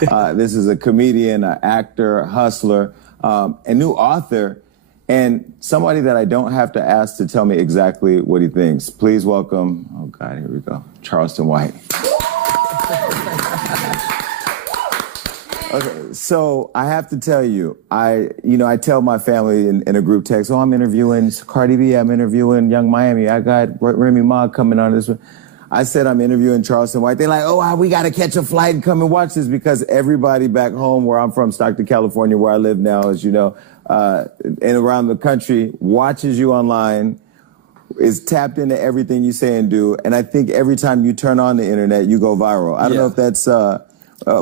This is a comedian, an actor, hustler, a new author, and somebody that I don't have to ask to tell me exactly what he thinks. Please welcome, oh God, here we go, Charleston White. Okay, so I have to tell you, I tell my family in a group text, oh, I'm interviewing Cardi B, I'm interviewing Young Miami, I got Remy Ma coming on this one. I said I'm interviewing Charleston White. They're like, oh, we got to catch a flight and come and watch this, because everybody back home where I'm from, Stockton, California, where I live now, as you know, and around the country, watches you online, is tapped into everything you say and do. And I think every time you turn on the internet, you go viral. I don't know if that's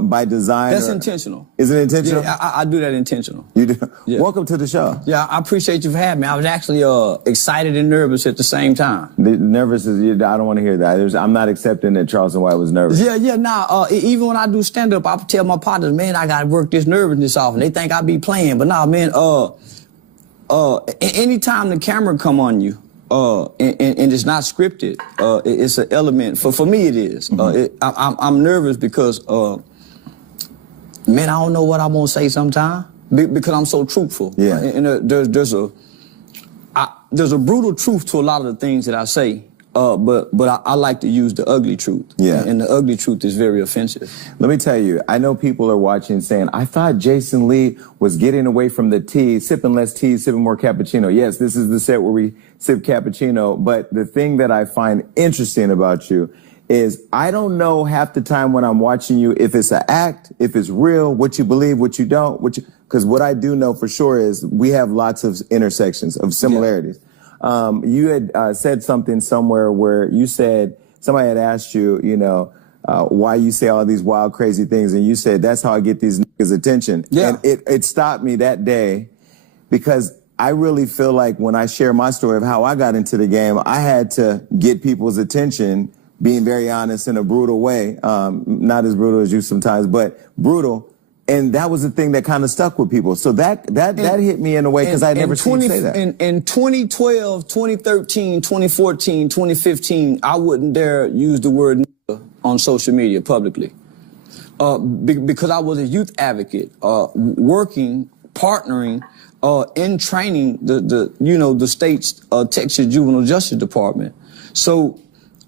by design. That's intentional. Is it intentional? Yeah, I do that intentional. You do? Yeah. Welcome to the show. Yeah, I appreciate you for having me. I was actually excited and nervous at the same time. Nervous is, I don't want to hear that. I'm not accepting that Charleston White was nervous. Even when I do stand-up, I tell my partners, man, I got to work this nervousness off, and they think I be playing. But nah, man, anytime the camera come on you, and it's not scripted, it's an element, for me it is. I'm nervous because, man, I don't know what I'm gonna say sometimes because I'm so truthful. Yeah. And there's a brutal truth to a lot of the things that I say, but I like to use the ugly truth. Yeah. And the ugly truth is very offensive. Let me tell you, I know people are watching saying, I thought Jason Lee was getting away from the tea, sipping less tea, sipping more cappuccino. Yes, this is the set where we sip cappuccino, but the thing that I find interesting about you is I don't know half the time when I'm watching you if it's an act, if it's real, what you believe, what you don't, because what I do know for sure is we have lots of intersections of similarities. Yeah. You had said something somewhere where you said, somebody had asked you, why you say all these wild, crazy things, and you said, that's how I get these niggas' attention. Yeah. And it stopped me that day, because I really feel like when I share my story of how I got into the game, I had to get people's attention, being very honest in a brutal way, not as brutal as you sometimes, but brutal. And that was the thing that kind of stuck with people. So that hit me in a way, because I never seen you say that. In 2012, 2013, 2014, 2015, I wouldn't dare use the word nigga on social media publicly. Because I was a youth advocate, working, partnering, in training the state's Texas Juvenile Justice Department. So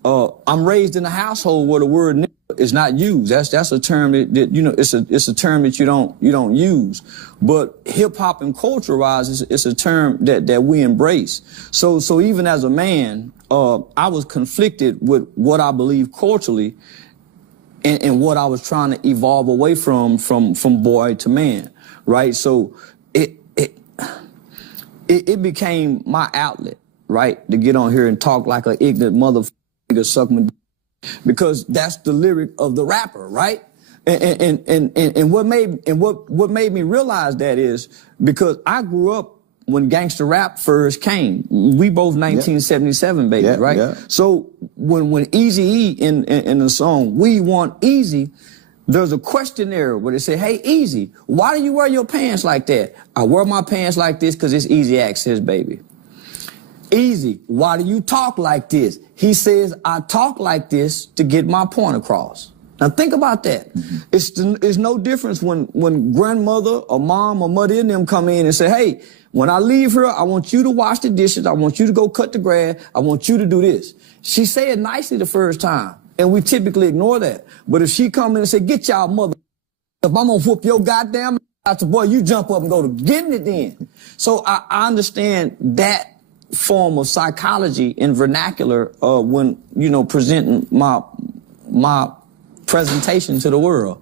I'm raised in a household where the word nigga is not used. That's a term that it's a term that you don't use. But hip hop and culture wise, it's a term that we embrace. So even as a man, I was conflicted with what I believe culturally and what I was trying to evolve away from boy to man, right? So it became my outlet, right, to get on here and talk like an ignorant motherfucker, suck my dick, because that's the lyric of the rapper, right? And what made me realize that is because I grew up when gangster rap first came. We both 1977 babies, right? Yeah. So when Eazy-E in the song "We Want Easy," there's a questionnaire where they say, "Hey, Easy, why do you wear your pants like that?" "I wear my pants like this because it's easy access, baby." "Easy, why do you talk like this?" He says, "I talk like this to get my point across." Now think about that. Mm-hmm. It's no difference when grandmother or mom or mother and them come in and say, "Hey, when I leave here, I want you to wash the dishes. I want you to go cut the grass. I want you to do this." She say it nicely the first time, and we typically ignore that. But if she come in and say, "Get y'all mother, if I'm gonna whoop your goddamn ass," boy, you jump up and go to getting it then. So I understand that form of psychology in vernacular when presenting my presentation to the world.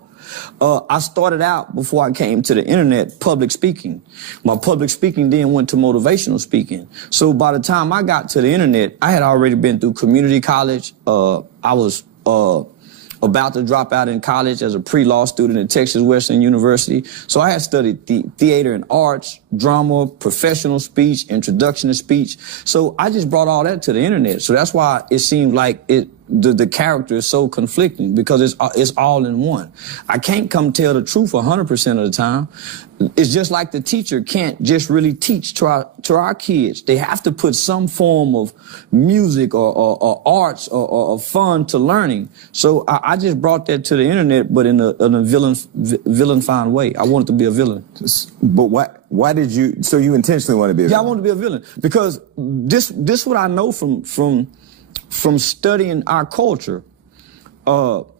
I started out, before I came to the internet, public speaking. My public speaking then went to motivational speaking. So by the time I got to the internet, I had already been through community college. I was about to drop out in college as a pre-law student at Texas Western University. So I had studied theater and arts, drama, professional speech, introduction to speech. So I just brought all that to the internet. So that's why it seemed like the character is so conflicting because it's all in one. I can't come tell the truth 100% of the time. It's just like the teacher can't just really teach to our kids. They have to put some form of music or arts or fun to learning. So I just brought that to the internet, but in a villain-fine way. I wanted to be a villain. But why did you? So you intentionally want to be a villain? Yeah, I wanted to be a villain because this what I know from studying our culture.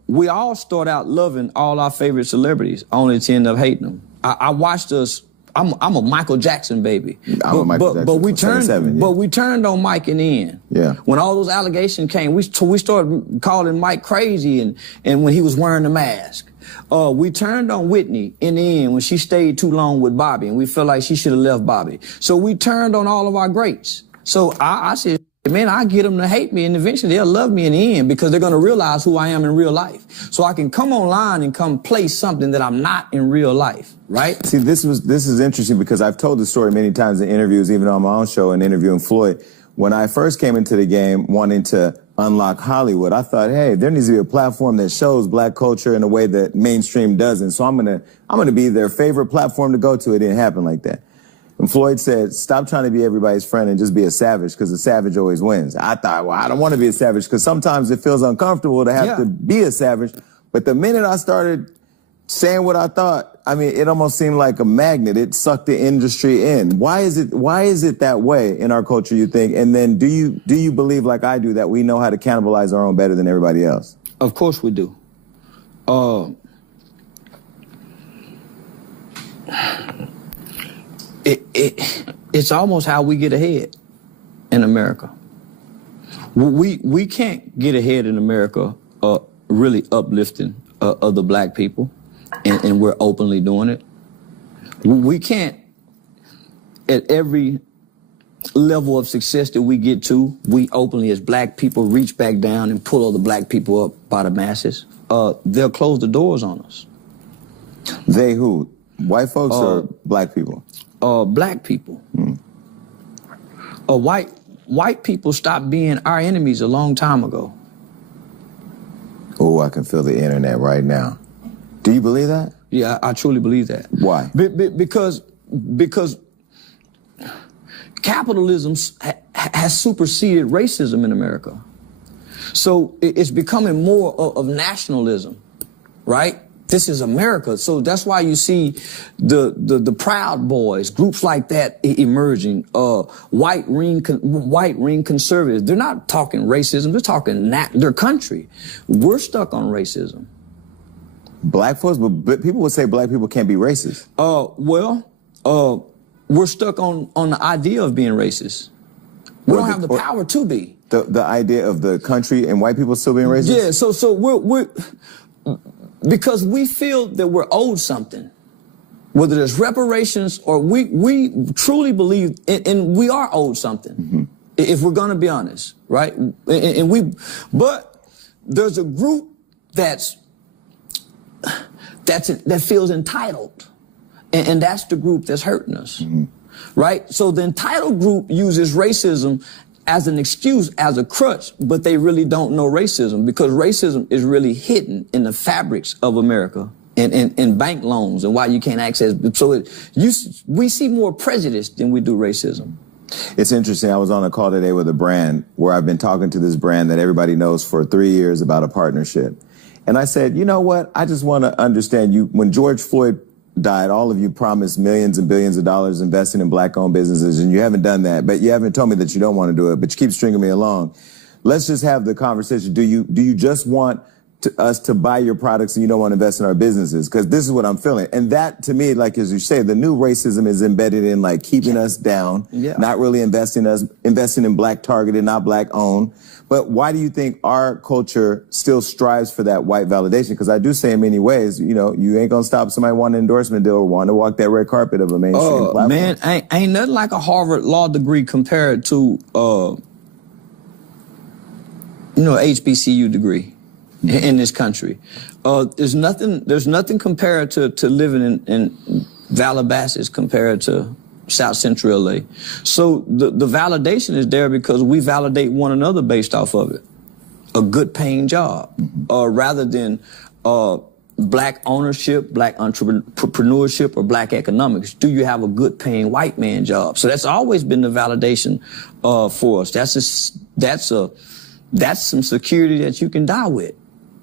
We all start out loving all our favorite celebrities, only to end up hating them. I watched us. I'm a Michael Jackson baby. But we turned on Mike in the end. Yeah. When all those allegations came, we started calling Mike crazy, and when he was wearing the mask. We turned on Whitney in the end when she stayed too long with Bobby, and we felt like she should have left Bobby. So we turned on all of our greats. So I said, man, I get them to hate me, and eventually they'll love me in the end because they're going to realize who I am in real life. So I can come online and come play something that I'm not in real life, right? See, this is interesting because I've told the story many times in interviews, even on my own show and interviewing Floyd. When I first came into the game wanting to unlock Hollywood, I thought, hey, there needs to be a platform that shows black culture in a way that mainstream doesn't. So I'm gonna be their favorite platform to go to. It didn't happen like that. And Floyd said, stop trying to be everybody's friend and just be a savage because the savage always wins. I thought, well, I don't want to be a savage because sometimes it feels uncomfortable to have to be a savage. But the minute I started saying what I thought, I mean, it almost seemed like a magnet. It sucked the industry in. Why is it that way in our culture, you think? And then do you believe, like I do, that we know how to cannibalize our own better than everybody else? Of course we do. It's almost how we get ahead in America. We can't get ahead in America really uplifting other black people, and we're openly doing it. We can't, at every level of success that we get to, we openly as black people reach back down and pull other black people up by the masses. They'll close the doors on us. They who? White folks or black people? Black people. White people stopped being our enemies a long time ago. Oh, I can feel the internet right now. Do you believe that? Yeah, I truly believe that. Why? Because capitalism has superseded racism in America. So it's becoming more of nationalism, right? This is America. So that's why you see the Proud Boys, groups like that emerging, white ring conservatives. They're not talking racism. They're talking their country. We're stuck on racism. Black folks, but people would say black people can't be racist. We're stuck on the idea of being racist. We don't have the power to be. The idea of the country and white people still being racist? Yeah, so we're because we feel that we're owed something, whether there's reparations or we truly believe, and we are owed something, if we're going to be honest, right? But there's a group that feels entitled, and that's the group that's hurting us, right? So the entitled group uses racism as an excuse, as a crutch, but they really don't know racism because racism is really hidden in the fabrics of America and bank loans and why you can't access. So we see more prejudice than we do racism. It's interesting. I was on a call today with a brand where I've been talking to this brand that everybody knows for 3 years about a partnership. And I said, you know what? I just want to understand you. When George Floyd died, all of you promised millions and billions of dollars investing in black-owned businesses, and you haven't done that. But you haven't told me that you don't want to do it, but you keep stringing me along. Let's just have the conversation. Do you just want us to buy your products and you don't want to invest in our businesses? Because this is what I'm feeling. And that, to me, like as you say, the new racism is embedded in like keeping us down, not really investing in black targeted, not black owned. But why do you think our culture still strives for that white validation? Because I do say in many ways, you know, you ain't gonna stop somebody wanting an endorsement deal or wanting to walk that red carpet of a mainstream platform. Man, ain't nothing like a Harvard law degree compared to, HBCU degree in this country. There's nothing compared to living in Calabasas compared to South Central LA. So the validation is there because we validate one another based off of it. a good paying job, rather than black ownership, black entrepreneurship, or black economics? Do you have a good paying white man job? So that's always been the validation for us. That's some security that you can die with.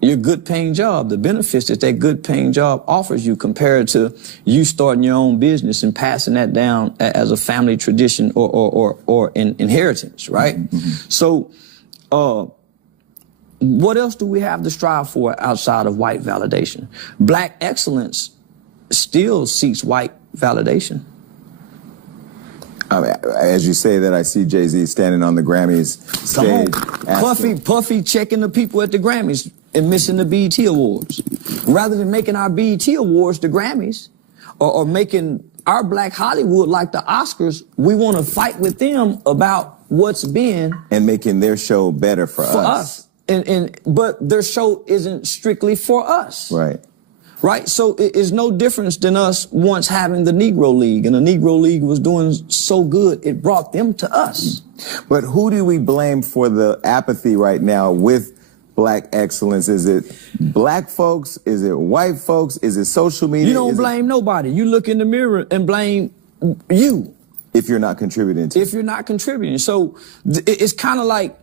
Your good paying job, the benefits that good paying job offers you compared to you starting your own business and passing that down as a family tradition or an inheritance, right? So, what else do we have to strive for outside of white validation? Black excellence still seeks white validation. As you say that, I see Jay-Z standing on the Grammys stage. Puffy checking the people at the Grammys and missing the BET Awards. Rather than making our BET Awards the Grammys or making our black Hollywood like the Oscars, we want to fight with them about what's been. And making their show better for us. But their show isn't strictly for us. Right. Right? So it's no difference than us once having the Negro League, and the Negro League was doing so good, it brought them to us. But who do we blame for the apathy right now with black excellence? Is it black folks? Is it white folks? Is it social media? You don't blame nobody. You look in the mirror and blame you. If you're not contributing to it. If you're not contributing. So it's kind of like,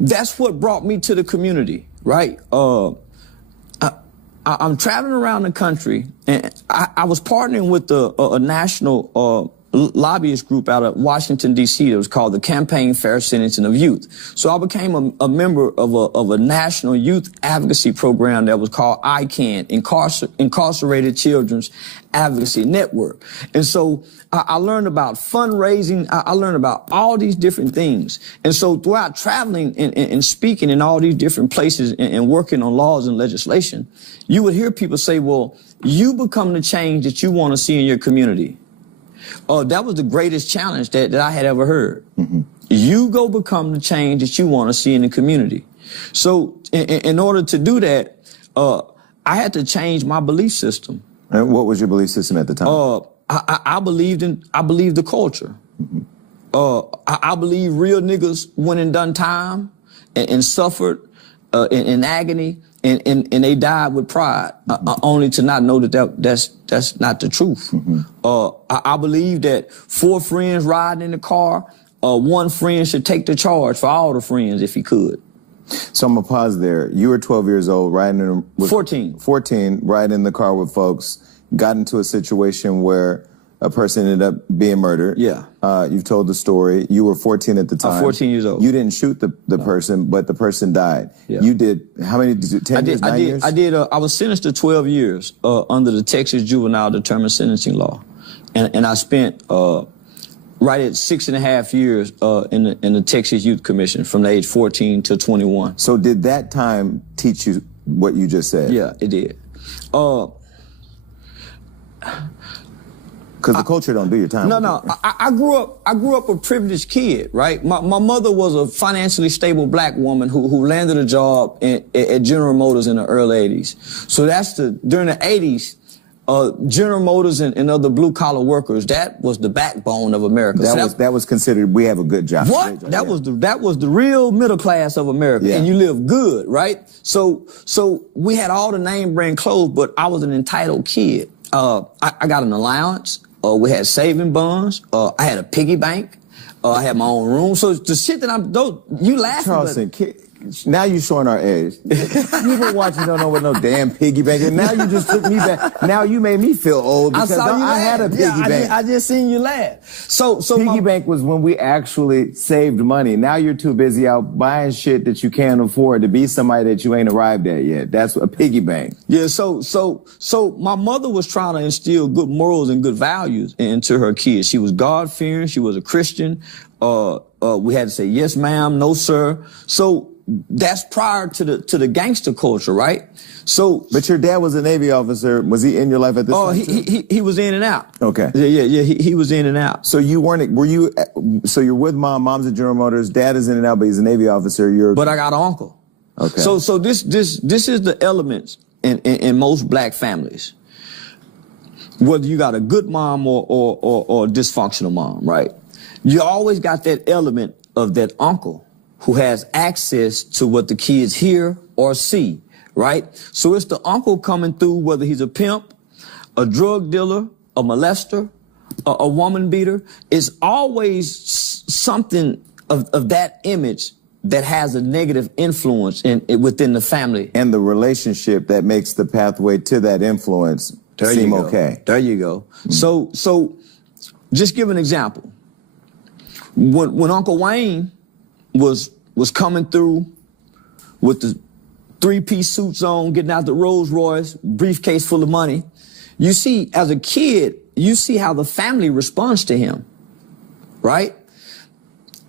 that's what brought me to the community, right? I'm traveling around the country, and I was partnering with a national lobbyist group out of Washington, D.C. It was called the Campaign Fair Sentencing of Youth. So I became a member of a national youth advocacy program that was called ICANN, Incarcerated Children's Advocacy Network. And so I learned about fundraising. I learned about all these different things. And so throughout traveling and speaking in all these different places and working on laws and legislation, you would hear people say, well, you become the change that you want to see in your community. That was the greatest challenge that I had ever heard. You go become the change that you want to see in the community. So in order to do that, I had to change my belief system. And what was your belief system at the time? I believed the culture. I believe real niggas went and done time and suffered in agony, and they died with pride, only to not know that's not the truth. I believe that 4 friends riding in the car, one friend should take the charge for all the friends if he could. So I'm gonna pause there. You were 12 years old, riding with 14, riding in the car with folks, got into a situation where a person ended up being murdered. Yeah. You've told the story. You were 14 at the time. 14 years old. You didn't shoot the person, but the person died. Yeah. You did, how many, 10 years, 9 years? I was sentenced to 12 years under the Texas Juvenile Determined Sentencing Law. And I spent right at 6.5 years in the Texas Youth Commission from the age 14 to 21. So did that time teach you what you just said? Yeah, it did. Because the culture don't do your time. No. I grew up a privileged kid, right? My mother was a financially stable black woman who landed a job at General Motors in the early 80s. So during the 80s, General Motors and other blue collar workers, that was the backbone of America. That was considered, we have a good job. What? That was the real middle class of America, and you live good, right? So we had all the name brand clothes, but I was an entitled kid. I got an allowance. We had saving bonds. I had a piggy bank. I had my own room. So the shit that you laughing, Charleston, now you showing our age. You've been watching, don't know what no damn piggy bank is. Now you just took me back. Now you made me feel old because I had a piggy bank. I just seen you laugh. So piggy bank was when we actually saved money. Now you're too busy out buying shit that you can't afford to be somebody that you ain't arrived at yet. That's a piggy bank. Yeah. So my mother was trying to instill good morals and good values into her kids. She was God-fearing. She was a Christian. We had to say yes, ma'am, no, sir. So that's prior to the gangster culture, right? So, but your dad was a Navy officer. Was he in your life at this time? He was in and out. Okay. Yeah. He was in and out. So so you're with mom. Mom's at General Motors. Dad is in and out, but he's a Navy officer. But I got an uncle. Okay. So this is the elements in most black families. Whether you got a good mom or a dysfunctional mom, right? You always got that element of that uncle who has access to what the kids hear or see, right? So it's the uncle coming through, whether he's a pimp, a drug dealer, a molester, a woman beater. It's always something of that image that has a negative influence within the family. And the relationship that makes the pathway to that influence seem okay. There you go. Mm-hmm. So just give an example. When Uncle Wayne was coming through with the 3-piece suits on, getting out the Rolls Royce, briefcase full of money, you see, as a kid, you see how the family responds to him, right?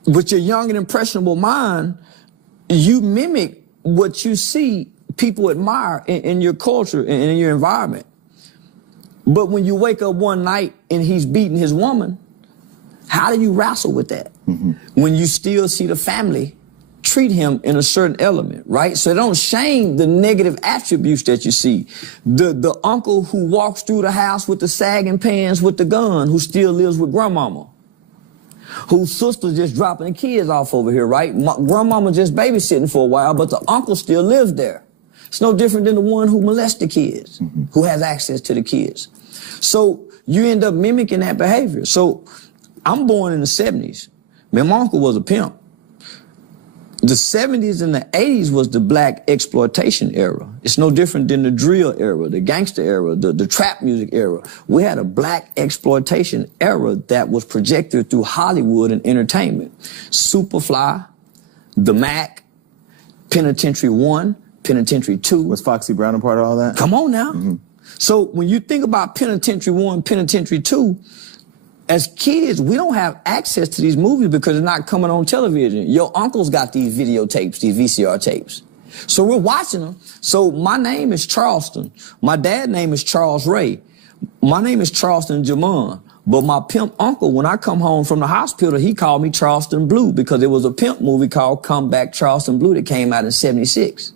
With your young and impressionable mind, you mimic what you see people admire in your culture and in your environment. But when you wake up one night and he's beating his woman, how do you wrestle with that? Mm-hmm. When you still see the family treat him in a certain element, right? So don't shame the negative attributes that you see. The uncle who walks through the house with the sagging pants with the gun, who still lives with grandmama, whose sister's just dropping the kids off over here, right? Grandmama just babysitting for a while, but the uncle still lives there. It's no different than the one who molests the kids, mm-hmm. who has access to the kids. So you end up mimicking that behavior. So I'm born in the 70s. My uncle was a pimp. The 70s and the 80s was the black exploitation era. It's no different than the drill era, the gangster era, the trap music era. We had a black exploitation era that was projected through Hollywood and entertainment. Superfly, The Mac, Penitentiary 1, Penitentiary 2. Was Foxy Brown a part of all that? Come on now. Mm-hmm. So when you think about Penitentiary 1, Penitentiary 2, as kids, we don't have access to these movies because they're not coming on television. Your uncle's got these videotapes, these VCR tapes. So we're watching them. So my name is Charleston. My dad's name is Charles Ray. My name is Charleston Jamon. But my pimp uncle, when I come home from the hospital, he called me Charleston Blue because there was a pimp movie called Come Back Charleston Blue that came out in '76.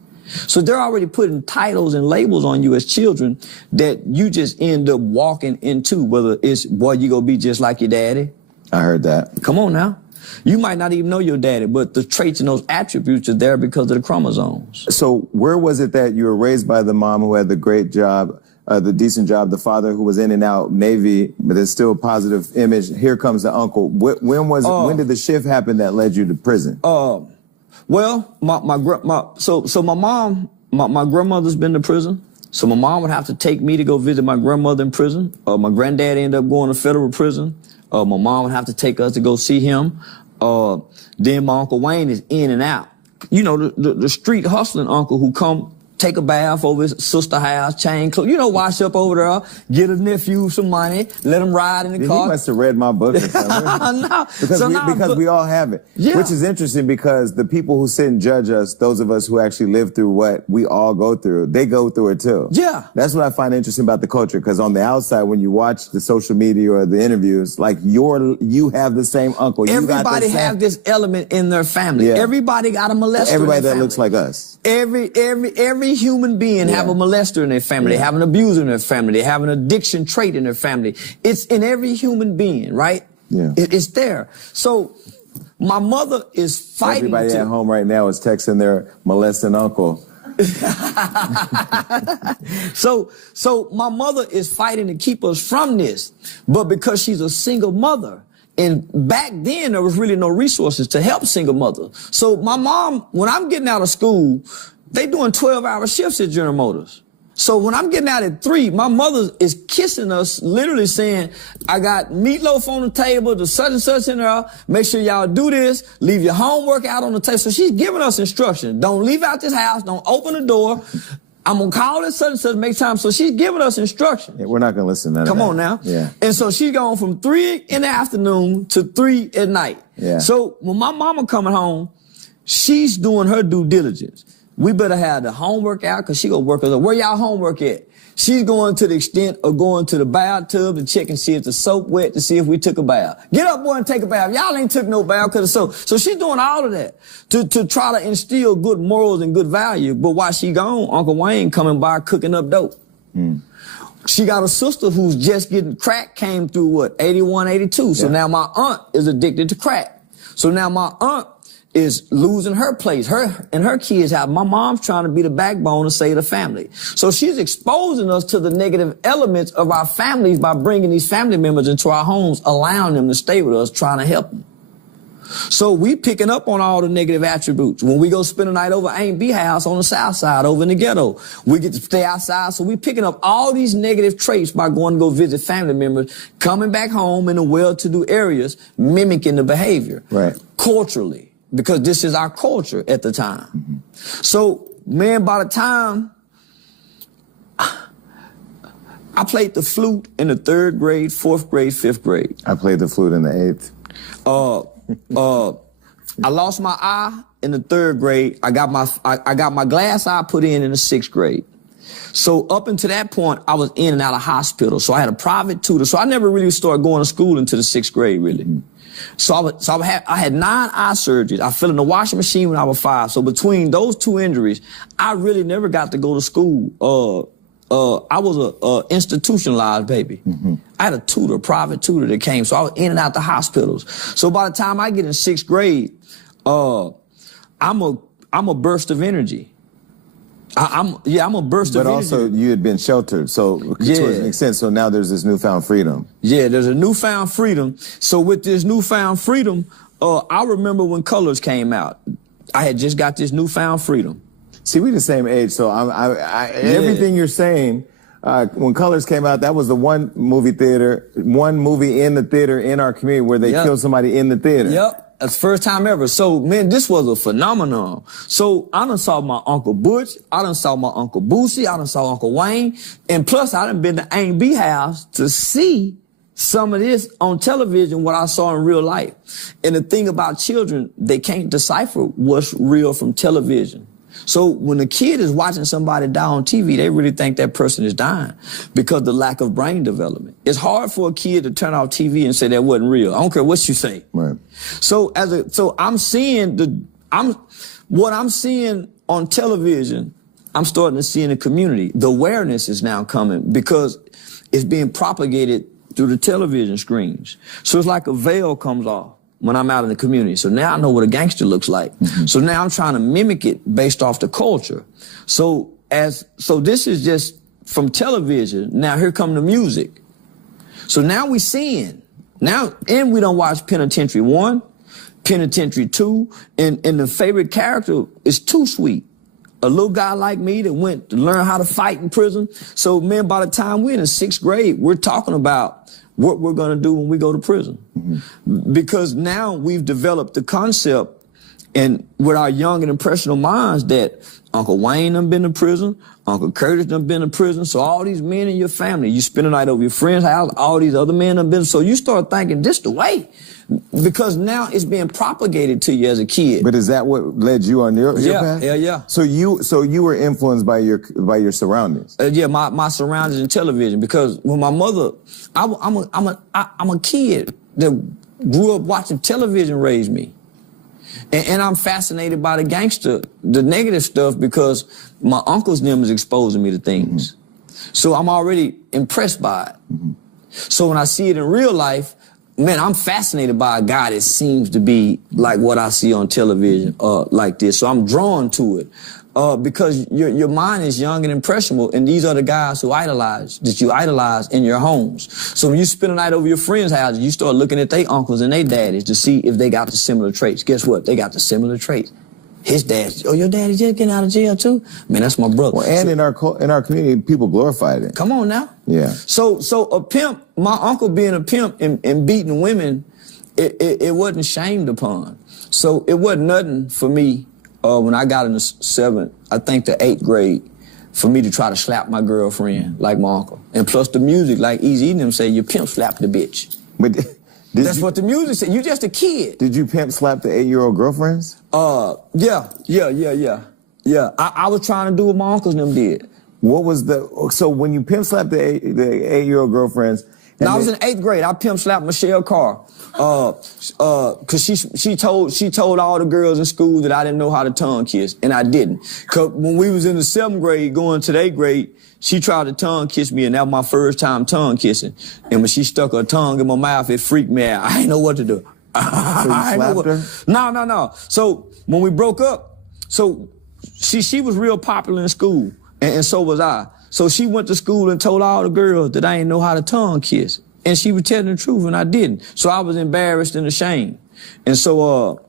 So they're already putting titles and labels on you as children that you just end up walking into, whether it's, boy, you gonna be just like your daddy. I heard that. Come on now. You might not even know your daddy, but the traits and those attributes are there because of the chromosomes. So where was it that you were raised by the mom who had the great job, the decent job, the father who was in and out Navy, but there's still a positive image? Here comes the uncle. When did the shift happen that led you to prison? Well, my grandmother's been to prison. So my mom would have to take me to go visit my grandmother in prison. My granddad ended up going to federal prison. My mom would have to take us to go see him. Then my Uncle Wayne is in and out. You know, the street hustling uncle who come take a bath over his sister house, change clothes, wash up over there, get a nephew some money, let him ride in the car. He must have read my book or something. No. Because we all have it. Yeah. Which is interesting because the people who sit and judge us, those of us who actually live through what we all go through, they go through it too. Yeah. That's what I find interesting about the culture, because on the outside, when you watch the social media or the interviews, like you have the same uncle. Everybody have this element in their family. Yeah. Everybody got a molester. Everybody in their that looks like us. Every human being have a molester in their family. They have an abuser in their family. They have an addiction trait in their family. It's in every human being, right? Yeah. It's there. So my mother is fighting. Everybody at home right now is texting their molesting uncle. So my mother is fighting to keep us from this, but because she's a single mother, and back then there was really no resources to help single mothers. So my mom, when I'm getting out of school, they doing 12-hour shifts at General Motors. So when I'm getting out at 3, my mother is kissing us, literally saying, I got meatloaf on the table, the such and such in there. Make sure y'all do this. Leave your homework out on the table. So she's giving us instruction. Don't leave out this house. Don't open the door. I'm going to call this such and such, make time. So she's giving us instruction. Yeah, we're not going to listen to that. Come on now. Yeah. And so she's going from 3 in the afternoon to 3 at night. Yeah. So when my mama coming home, she's doing her due diligence. We better have the homework out because she gonna work us. Where y'all homework at? She's going to the extent of going to the bathtub to check and see if the soap wet to see if we took a bath. Get up, boy, and take a bath. Y'all ain't took no bath because of soap. So she's doing all of that to try to instill good morals and good value. But while she gone, Uncle Wayne coming by cooking up dope. She got a sister who's just getting crack, came through 81, 82. So now my aunt is addicted to crack. So now my aunt is losing her place. Her and her kids have, my mom's trying to be the backbone to save the family. So she's exposing us to the negative elements of our families by bringing these family members into our homes, allowing them to stay with us, trying to help them. So we picking up on all the negative attributes. When we go spend a night over Aunt B house on the south side over in the ghetto, we get to stay outside. So we picking up all these negative traits by going to go visit family members, coming back home in the well-to-do areas, mimicking the behavior. Right. Culturally, because this is our culture at the time. Mm-hmm. So, man, by the time I played the flute in the 3rd grade, 4th grade, 5th grade. I played the flute in the 8th. I lost my eye in the 3rd grade. I got my glass eye put in the 6th grade. So up until that point, I was in and out of hospital. So I had a private tutor. So I never really started going to school until the 6th grade, really. Mm-hmm. I had 9 eye surgeries. I fell in the washing machine when I was 5. So between those 2 injuries, I really never got to go to school. I was a institutionalized baby. Mm-hmm. I had a tutor, private tutor that came, so I was in and out the hospitals. So by the time I get in 6th grade, I'm a burst of energy. I'm a burst of energy. But also you had been sheltered, so to an extent, so now there's this newfound freedom. Yeah, there's a newfound freedom. So with this newfound freedom, I remember when Colors came out. I had just got this newfound freedom. See, we the same age, so everything you're saying, when Colors came out, that was the one movie in the theater in our community where they killed somebody in the theater. Yep, that's the first time ever. So, man, this was a phenomenon. So I done saw my Uncle Butch, I done saw my Uncle Boosie, I done saw Uncle Wayne, and plus I done been to Aunt B house to see some of this on television, what I saw in real life. And the thing about children, they can't decipher what's real from television. So when a kid is watching somebody die on TV, they really think that person is dying because of the lack of brain development. It's hard for a kid to turn off TV and say that wasn't real. I don't care what you say. Right. So I'm seeing what I'm seeing on television, I'm starting to see in the community. The awareness is now coming because it's being propagated through the television screens. So it's like a veil comes off when I'm out in the community. So now I know what a gangster looks like. Mm-hmm. So now I'm trying to mimic it based off the culture. So this is just from television. Now here come the music. So now we seeing. Now, and we don't watch Penitentiary 1, Penitentiary 2, and the favorite character is Too Sweet. A little guy like me that went to learn how to fight in prison. So, man, by the time we're in the 6th grade, we're talking about what we're going to do when we go to prison. Mm-hmm. Because now we've developed the concept and with our young and impressionable minds that Uncle Wayne done been to prison, Uncle Curtis done been to prison, so all these men in your family, you spend the night over your friend's house, all these other men done been, so you start thinking this the way. Because now it's being propagated to you as a kid. But is that what led you on your path? Yeah. So you were influenced by your surroundings. My surroundings in television. Because when my mother, I'm a kid that grew up watching television raise me, and I'm fascinated by the gangster, the negative stuff, because my uncles and them is exposing me to things. Mm-hmm. So I'm already impressed by it. Mm-hmm. So when I see it in real life, man, I'm fascinated by a guy that seems to be like what I see on television, like this. So I'm drawn to it because your mind is young and impressionable, and these are the guys that you idolize in your homes. So when you spend a night over your friends' houses, you start looking at their uncles and their daddies to see if they got the similar traits. Guess what? They got the similar traits. His dad, your daddy just getting out of jail too? Man, that's my brother. Well, and in our community, people glorified it. Come on now. Yeah. So a pimp, my uncle being a pimp and beating women, it wasn't shamed upon. So it wasn't nothing for me when I got in the 7th, I think the 8th grade, for me to try to slap my girlfriend like my uncle. And plus the music, like Easy Eating them say, your pimp slapped the bitch. But that's what the music said. You just a kid. Did you pimp slap the 8-year-old girlfriends? Yeah. I was trying to do what my uncles and them did. What was so when you pimp slapped the 8-year-old girlfriends? I was in 8th grade. I pimp slapped Michelle Carr. Cause she told all the girls in school that I didn't know how to tongue kiss, and I didn't. Cause when we was in the 7th grade going to the 8th grade, she tried to tongue kiss me, and that was my first time tongue kissing. And when she stuck her tongue in my mouth, it freaked me out. I didn't know what to do. So you slapped her? No. So when we broke up, so she was real popular in school, and so was I. So she went to school and told all the girls that I didn't know how to tongue kiss. And she was telling the truth, and I didn't. So I was embarrassed and ashamed. And so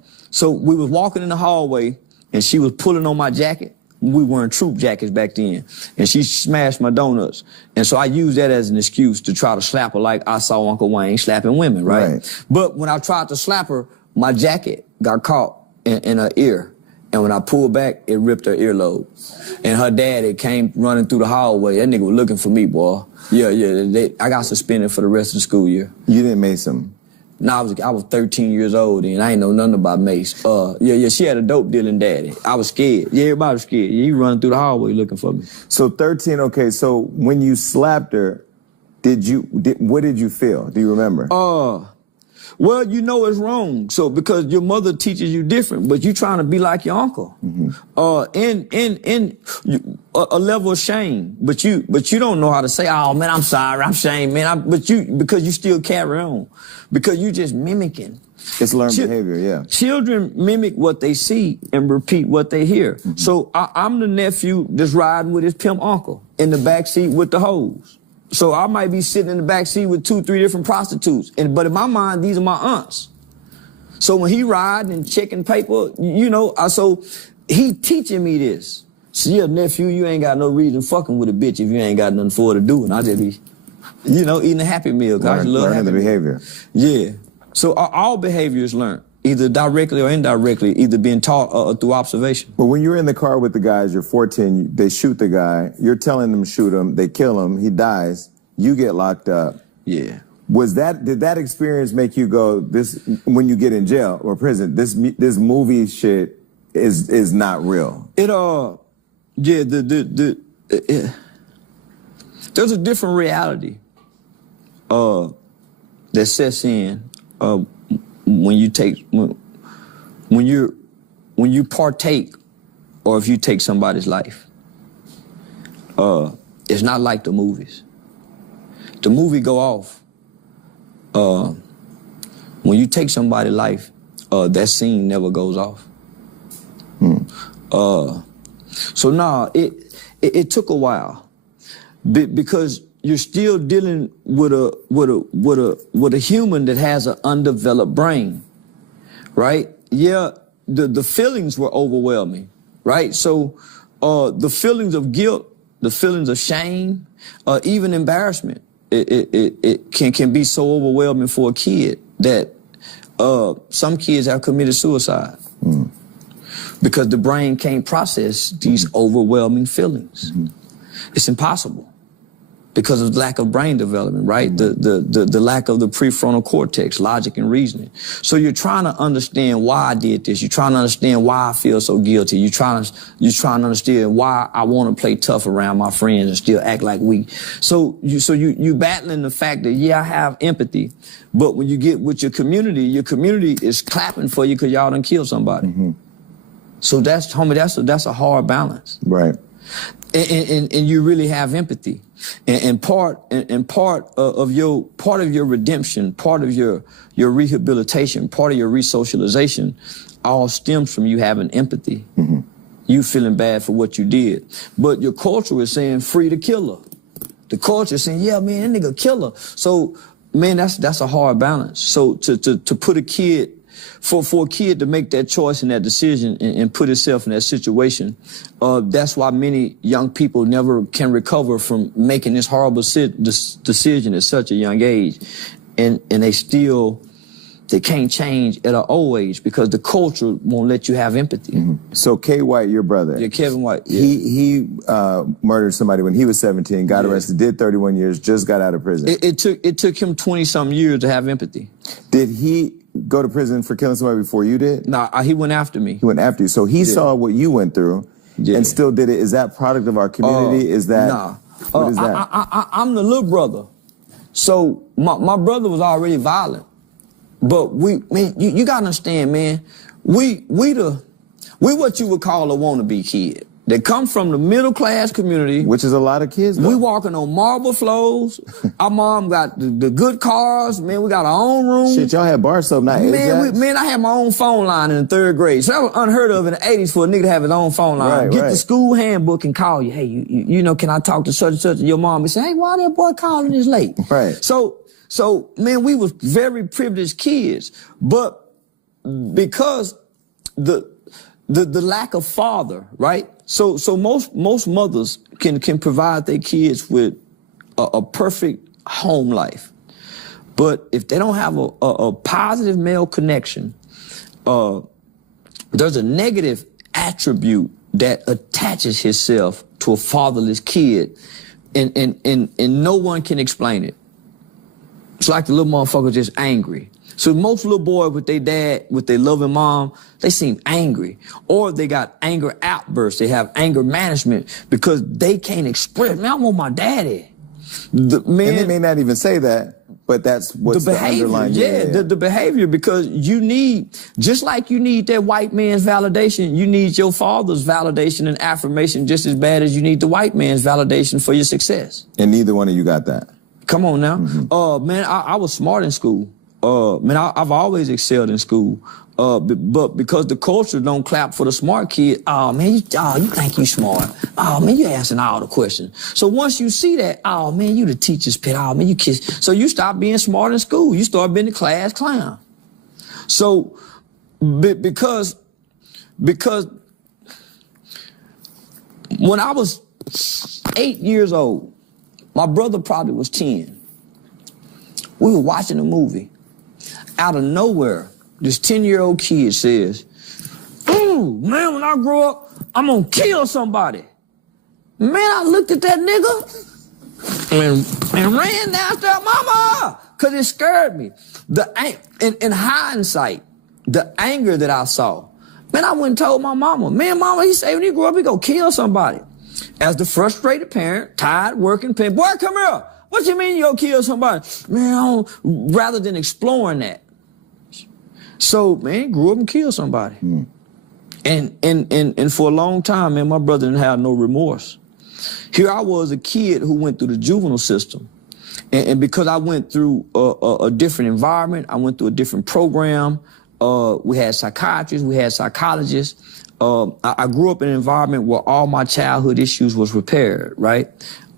we was walking in the hallway, and she was pulling on my jacket. We wearing troop jackets back then. And she smashed my donuts. And so I used that as an excuse to try to slap her like I saw Uncle Wayne slapping women, right? But when I tried to slap her, my jacket got caught in her ear. And when I pulled back, it ripped her earlobe. And her daddy came running through the hallway. That nigga was looking for me, boy. Yeah, I got suspended for the rest of the school year. You didn't mace him? No, I was 13 years old and I ain't know nothing about mace. She had a dope dealing daddy. I was scared. Yeah, everybody was scared. Yeah, he running through the hallway looking for me. So 13, okay, so when you slapped her, what did you feel? Do you remember? Well, you know it's wrong. So because your mother teaches you different, but you trying to be like your uncle. In a level of shame, but you don't know how to say, oh man, I'm sorry, I'm ashamed, man. Because you still carry on, because you just mimicking. It's learned behavior, yeah. Children mimic what they see and repeat what they hear. So I'm the nephew that's riding with his pimp uncle in the backseat with the hose. So I might be sitting in the back seat with 2, 3 different prostitutes. But in my mind, these are my aunts. So when he riding and checking paper, so he teaching me this. So yeah, nephew, you ain't got no reason fucking with a bitch if you ain't got nothing for her to do. And I just be, eating a Happy Meal. Learning the behavior. Yeah. So all behavior is learned, either directly or indirectly, either being taught or through observation. But when you're in the car with the guys, you're 14, they shoot the guy, you're telling them shoot him, they kill him, he dies, you get locked up. Yeah. Did that experience make you go, when you get in jail or prison, this movie shit is not real? There's a different reality that sets in when you partake, or if you take somebody's life. It's not like the movies. The movie go off. When you take somebody's life, that scene never goes off. So it took a while, because you're still dealing with a human that has an undeveloped brain, right? Yeah, the feelings were overwhelming, right? So the feelings of guilt, the feelings of shame, even embarrassment, it can be so overwhelming for a kid that some kids have committed suicide because the brain can't process these overwhelming feelings. It's impossible because of lack of brain development, right? The lack of the prefrontal cortex, logic and reasoning. So you're trying to understand why I did this. You're trying to understand why I feel so guilty. You're trying to understand why I want to play tough around my friends and still act like weak. So you battling the fact that, yeah, I have empathy, but when you get with your community is clapping for you because y'all done killed somebody. So that's a hard balance. Right. And you really have empathy. And part of your redemption, part of your rehabilitation, part of your resocialization, all stems from you having empathy. You feeling bad for what you did. But your culture is saying free the killer. The culture is saying, yeah, man, that nigga killer. So, man, that's a hard balance. So to put a kid, for a kid to make that choice and that decision and put itself in that situation, that's why many young people never can recover from making this horrible decision at such a young age. And they can't change at an old age because the culture won't let you have empathy. So K. White, your brother. Yeah, Kevin White. Yeah. He murdered somebody when he was 17, got arrested, did 31 years, just got out of prison. It took him 20-something years to have empathy. Did he go to prison for killing somebody before you did? No, he went after me. He went after you. So he saw what you went through and still did it. Is that product of our community? Is that? Nah. What is that? I'm the little brother. So my brother was already violent. But you gotta understand, man, we what you would call a wannabe kid. They come from the middle class community. Which is a lot of kids, though. We walking on marble floors. Our mom got the good cars. Man, we got our own room. Shit, y'all had bar soap, not Ajax. Man, I had my own phone line in the 3rd grade. So that was unheard of in the 80s for a nigga to have his own phone line. Get the school handbook and call you. Hey, you know, can I talk to such and such? And your mom would say, hey, why that boy calling this late? Right. So, man, we was very privileged kids. But because the lack of father, right? So most mothers can provide their kids with a perfect home life. But if they don't have a positive male connection, there's a negative attribute that attaches itself to a fatherless kid, and no one can explain it. It's like the little motherfucker just angry. So most little boys with their dad, with their loving mom, they seem angry. Or they got anger outbursts. They have anger management because they can't express, man, I want my daddy. And they may not even say that, but that's what's the underlying. The behavior, because you need, just like you need that white man's validation, you need your father's validation and affirmation just as bad as you need the white man's validation for your success. And neither one of you got that. Come on now. Man, I was smart in school. Man, I've always excelled in school. But because the culture don't clap for the smart kid, oh man, you think you smart. Oh man, you asking all the questions. So once you see that, oh man, you the teacher's pet. Oh man, you kiss. So you stop being smart in school. You start being the class clown. So because when I was 8 years old, my brother probably was 10. We were watching a movie. Out of nowhere, this 10-year-old kid says, ooh, man, when I grow up, I'm gonna kill somebody. Man, I looked at that nigga and ran downstairs, mama, because it scared me. In hindsight, the anger that I saw, man, I went and told my mama, man, mama, he said when he grow up, he gonna kill somebody. As the frustrated parent, tired, working, paying, boy, come here. What you mean you gonna kill somebody? Man, rather than exploring that. So, man, grew up and killed somebody. And for a long time, man, my brother didn't have no remorse. Here I was, a kid who went through the juvenile system. And because I went through a different environment, I went through a different program. We had psychiatrists, we had psychologists. I grew up in an environment where all my childhood issues was repaired, right?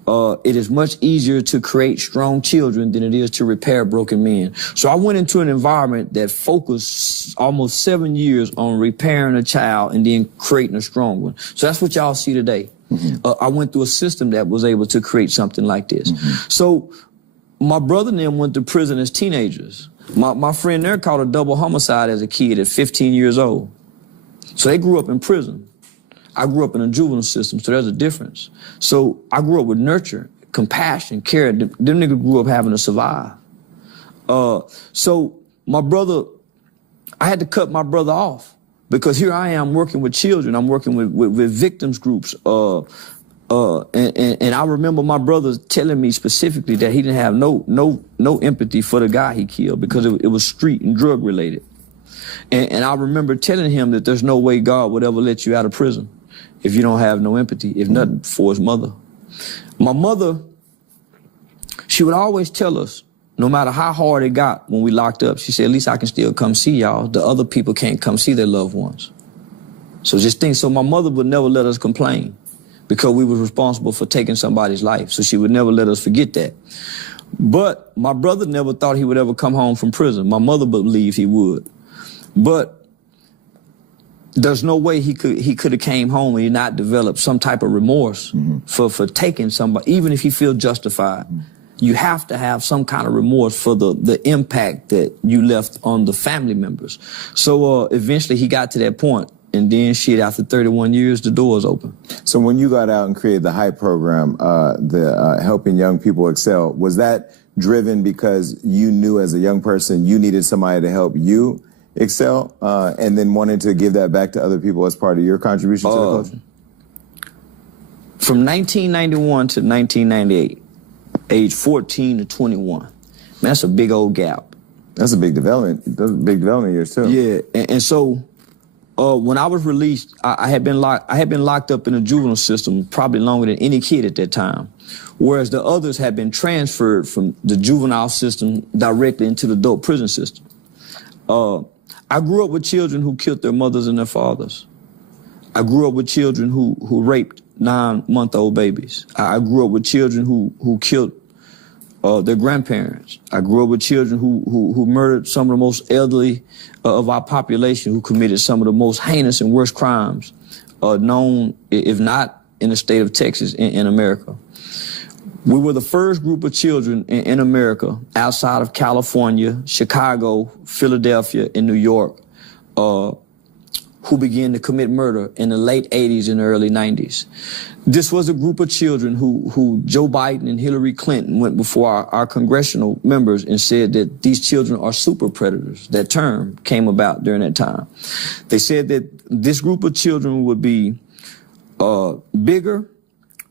It is much easier to create strong children than it is to repair broken men. So I went into an environment that focused almost 7 years on repairing a child and then creating a strong one. So that's what y'all see today. I went through a system that was able to create something like this. So my brother and them went to prison as teenagers. My friend there caught a double homicide as a kid at 15 years old. So they grew up in prison. I grew up in a juvenile system, so there's a difference. So I grew up with nurture, compassion, care. Them niggas grew up having to survive. So my brother, I had to cut my brother off because here I am working with children. I'm working with victims groups. And I remember my brother telling me specifically that he didn't have no empathy for the guy he killed because it was street and drug related. And I remember telling him that there's no way God would ever let you out of prison if you don't have no empathy, if nothing for his mother. My mother, she would always tell us, no matter how hard it got when we locked up, she said, at least I can still come see y'all. The other people can't come see their loved ones. So just think, so my mother would never let us complain because we were responsible for taking somebody's life. So she would never let us forget that. But my brother never thought he would ever come home from prison. My mother believed he would. But there's no way he could have came home and he not developed some type of remorse for taking somebody, even if he feels justified. You have to have some kind of remorse for the impact that you left on the family members. So eventually he got to that point, and then shit, after 31 years, the doors open. So when you got out and created the HYPE program, helping young people excel, was that driven because you knew as a young person you needed somebody to help you excel, and then wanted to give that back to other people as part of your contribution to the culture? From 1991 to 1998, age 14 to 21. Man, that's a big old gap. That's a big development. Those are big development years too. Yeah, and so when I was released, I had been locked up in the juvenile system probably longer than any kid at that time, whereas the others had been transferred from the juvenile system directly into the adult prison system. I grew up with children who killed their mothers and their fathers. I grew up with children who raped 9-month-old babies. I grew up with children who killed their grandparents. I grew up with children who murdered some of the most elderly of our population, who committed some of the most heinous and worst crimes known, if not in the state of Texas, in America. We were the first group of children in America, outside of California, Chicago, Philadelphia, and New York, who began to commit murder in the late 80s and early 90s. This was a group of children who Joe Biden and Hillary Clinton went before our congressional members and said that these children are super predators. That term came about during that time. They said that this group of children would be bigger,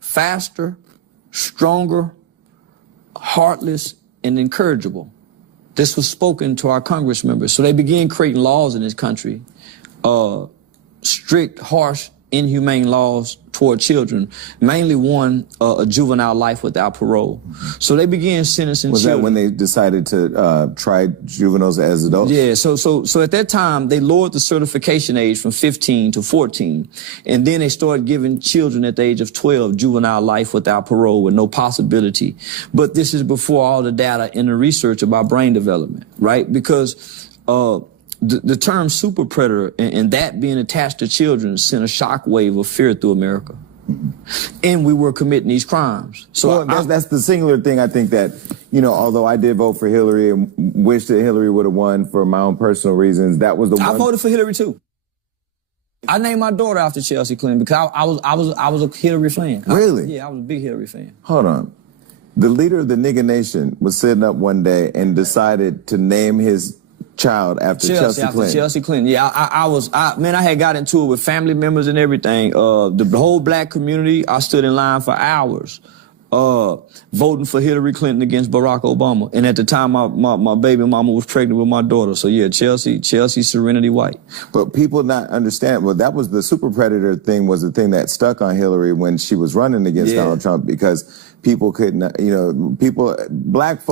faster, stronger, heartless, and incorrigible. This was spoken to our Congress members. So they began creating laws in this country, strict, harsh, inhumane laws toward children, mainly one, a juvenile life without parole. So they began sentencing children. Was that when they decided to try juveniles as adults? Yeah, so at that time, they lowered the certification age from 15 to 14. And then they started giving children at the age of 12 juvenile life without parole with no possibility. But this is before all the data and the research about brain development, right? Because the term super predator and that being attached to children sent a shockwave of fear through America. Mm-hmm. And we were committing these crimes. So that's the singular thing I think that, you know, although I did vote for Hillary and wish that Hillary would have won for my own personal reasons, that was the one. I voted for Hillary too. I named my daughter after Chelsea Clinton because I was a Hillary fan. Really? I was a big Hillary fan. Hold on. The leader of the nigga nation was sitting up one day and decided to name his child after Chelsea Clinton. Chelsea Clinton. Yeah, I had got into it with family members and everything. The whole black community, I stood in line for hours, voting for Hillary Clinton against Barack Obama. And at the time, my baby mama was pregnant with my daughter. So yeah, Chelsea Serenity White. But people not understand, well, that was the super predator thing, was the thing that stuck on Hillary when she was running against Donald Trump, because people couldn't, black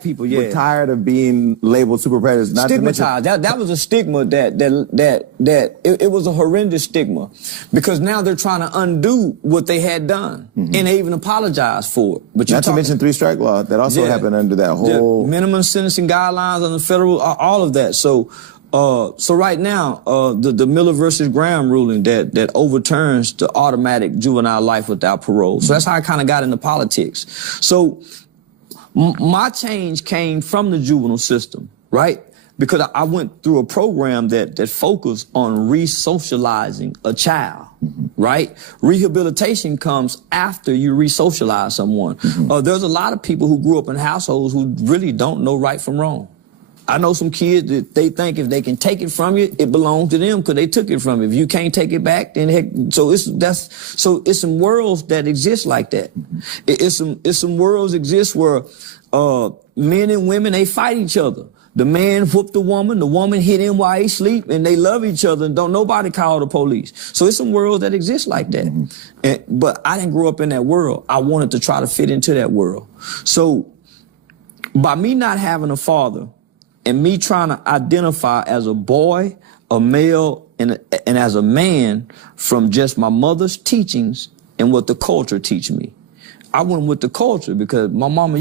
people were tired of being labeled super predators. Not stigmatized. That was a stigma it was a horrendous stigma, because now they're trying to undo what they had done, and they even apologized for it. But not to mention three-strike law that also happened under that whole minimum sentencing guidelines on the federal, all of that. So right now, the Miller versus Graham ruling that overturns the automatic juvenile life without parole. So that's how I kind of got into politics. So my change came from the juvenile system, right? Because I went through a program that focused on re-socializing a child, right? Rehabilitation comes after you re-socialize someone. There's a lot of people who grew up in households who really don't know right from wrong. I know some kids that they think if they can take it from you, it belongs to them because they took it from you. If you can't take it back, then heck, so it's some worlds that exist like that. It's some worlds exist where men and women, they fight each other. The man whooped the woman hit him while he sleep, and they love each other and don't nobody call the police. So it's some worlds that exist like that. But I didn't grow up in that world. I wanted to try to fit into that world. So by me not having a father, and me trying to identify as a boy, a male, and as a man from just my mother's teachings and what the culture teach me. I went with the culture because my mama,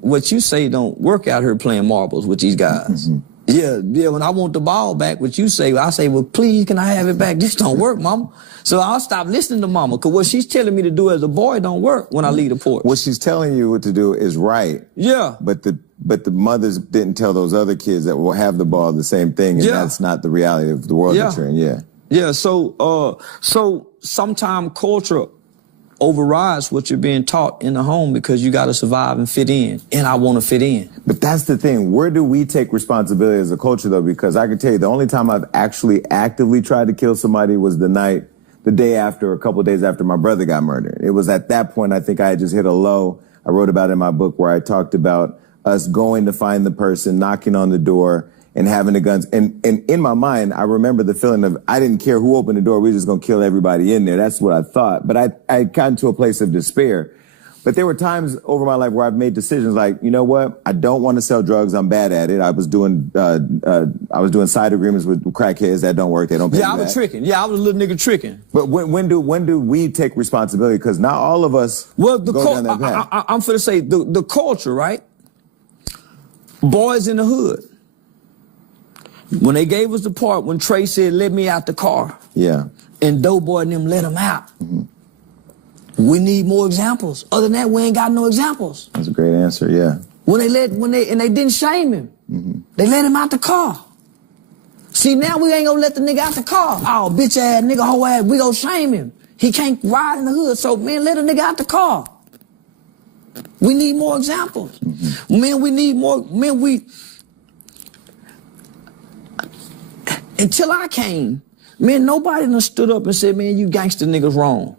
what you say don't work out here playing marbles with these guys. Yeah, when I want the ball back, what you say, I say, well, please, can I have it back? This don't work, mama. So I'll stop listening to mama, because what she's telling me to do as a boy don't work when I leave the porch. What she's telling you what to do is right. Yeah. But the mothers didn't tell those other kids that will have the ball the same thing, and that's not the reality of the world that you're in. Yeah, so sometimes culture overrides what you're being taught in the home, because you got to survive and fit in, and I want to fit in. But that's the thing. Where do we take responsibility as a culture, though? Because I can tell you, the only time I've actually actively tried to kill somebody was the day after, a couple of days after my brother got murdered. It was at that point I think I had just hit a low. I wrote about it in my book where I talked about us going to find the person, knocking on the door, and having the guns. And in my mind, I remember the feeling of, I didn't care who opened the door. We were just going to kill everybody in there. That's what I thought. But I got into a place of despair. But there were times over my life where I've made decisions like, you know what? I don't want to sell drugs. I'm bad at it. I was doing side agreements with crackheads that don't work. They don't pay Yeah, I was tricking. Yeah, I was a little nigga tricking. But when do we take responsibility? Because not all of us go down that path. I'm finna say the culture, right? Boys in the hood. When they gave us the part when Trey said, "Let me out the car." Yeah. And Doughboy and them let him out. Mm-hmm. We need more examples. Other than that, we ain't got no examples. That's a great answer, yeah. And they didn't shame him. Mm-hmm. They let him out the car. See, now we ain't gonna let the nigga out the car. Oh, bitch ass nigga, hoe ass, we gonna shame him. He can't ride in the hood, so man, let a nigga out the car. We need more examples. Mm-hmm. Man, we need more, until I came, man, nobody done stood up and said, man, you gangster niggas wrong.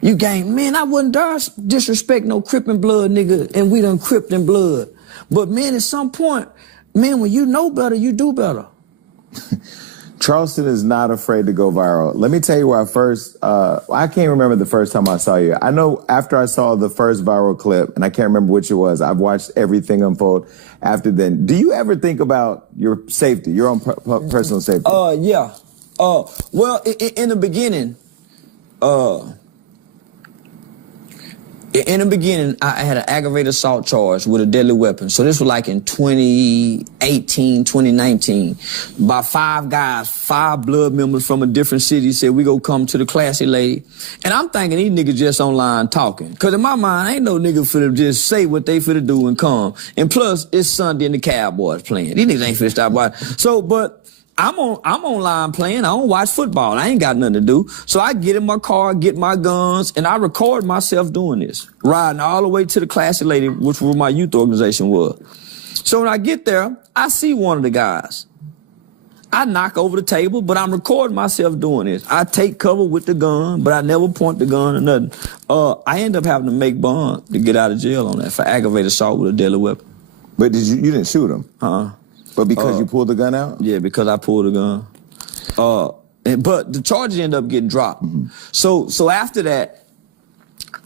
You gang, man, I wouldn't dare disrespect no Crip and Blood nigga, and we done Cripped and Blood. But man, at some point, man, when you know better, you do better. Charleston is not afraid to go viral. Let me tell you where I can't remember the first time I saw you. I know after I saw the first viral clip, and I can't remember which it was, I've watched everything unfold after then. Do you ever think about your safety, your own personal safety? Yeah. Well, in the beginning, I had an aggravated assault charge with a deadly weapon. So this was like in 2018, 2019. By 5 guys, 5 blood members from a different city said, we go come to the classy lady. And I'm thinking these niggas just online talking. Because in my mind, ain't no nigga finna just say what they finna do and come. And plus, it's Sunday and the Cowboys playing. These niggas ain't finna stop watching. So, but I'm online playing. I don't watch football. I ain't got nothing to do. So I get in my car, get my guns, and I record myself doing this. Riding all the way to the classy lady, which where my youth organization was. So when I get there, I see one of the guys. I knock over the table, but I'm recording myself doing this. I take cover with the gun, but I never point the gun or nothing. I end up having to make bond to get out of jail on that for aggravated assault with a deadly weapon. But you didn't shoot him? But because you pulled the gun out? Yeah, because I pulled the gun. But the charges end up getting dropped. Mm-hmm. So after that,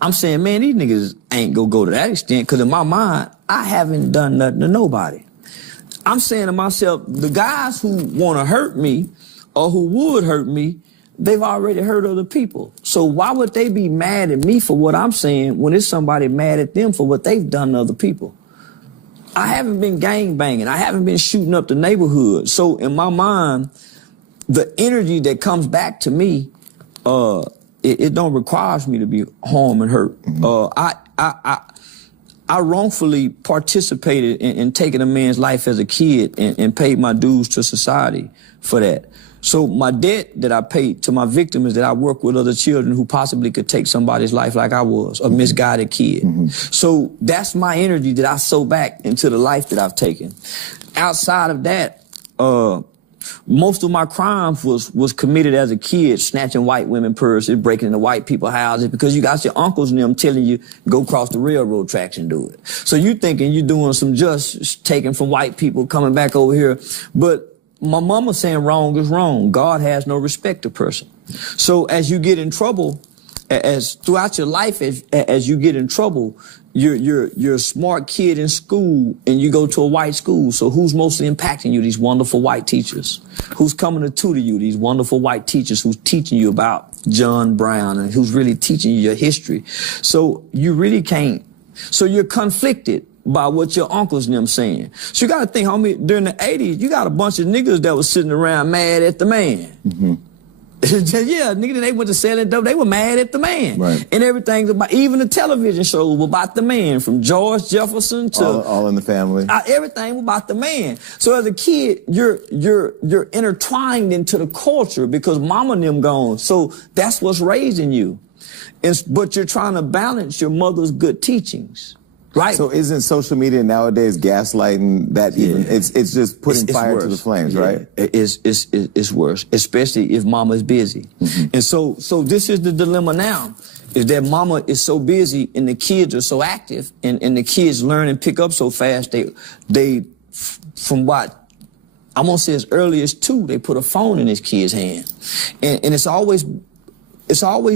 I'm saying, man, these niggas ain't gonna go to that extent, because in my mind, I haven't done nothing to nobody. I'm saying to myself, the guys who want to hurt me or who would hurt me, they've already hurt other people. So why would they be mad at me for what I'm saying when it's somebody mad at them for what they've done to other people? I haven't been gang banging. I haven't been shooting up the neighborhood. So in my mind, the energy that comes back to me, it don't require me to be harmed and hurt. Mm-hmm. I wrongfully participated in taking a man's life as a kid and paid my dues to society for that. So my debt that I paid to my victim is that I work with other children who possibly could take somebody's life like I was, a misguided kid. Mm-hmm. So that's my energy that I sow back into the life that I've taken. Outside of that, most of my crimes was committed as a kid, snatching white women purses, breaking into white people's houses, because you got your uncles and them telling you, go cross the railroad tracks and do it. So you thinking you're doing some just taking from white people, coming back over here. But my mama saying wrong is wrong. God has no respect to person. So as you get in trouble, as throughout your life, as you get in trouble, you're a smart kid in school and you go to a white school. So who's mostly impacting you? These wonderful white teachers. Who's coming to tutor you? These wonderful white teachers who's teaching you about John Brown and who's really teaching you your history. So you really can't. So you're conflicted by what your uncles and them saying. So you got to think, homie, during the 80s, you got a bunch of niggas that was sitting around mad at the man. Mm-hmm. Yeah, nigga, they went to selling dope. They were mad at the man. Right. And everything about, even the television shows were about the man, from George Jefferson to all in the family. Everything was about the man. So as a kid, you're intertwined into the culture because mama and them gone. So that's what's raising you. But you're trying to balance your mother's good teachings. Right. So isn't social media nowadays gaslighting that even? Yeah. It's just putting fire to the flames, yeah. Right? It's worse, especially if mama is busy. Mm-hmm. And so this is the dilemma now, is that mama is so busy and the kids are so active and the kids learn and pick up so fast. They from what I'm gonna say as early as 2, they put a phone in this kid's hand. And it's always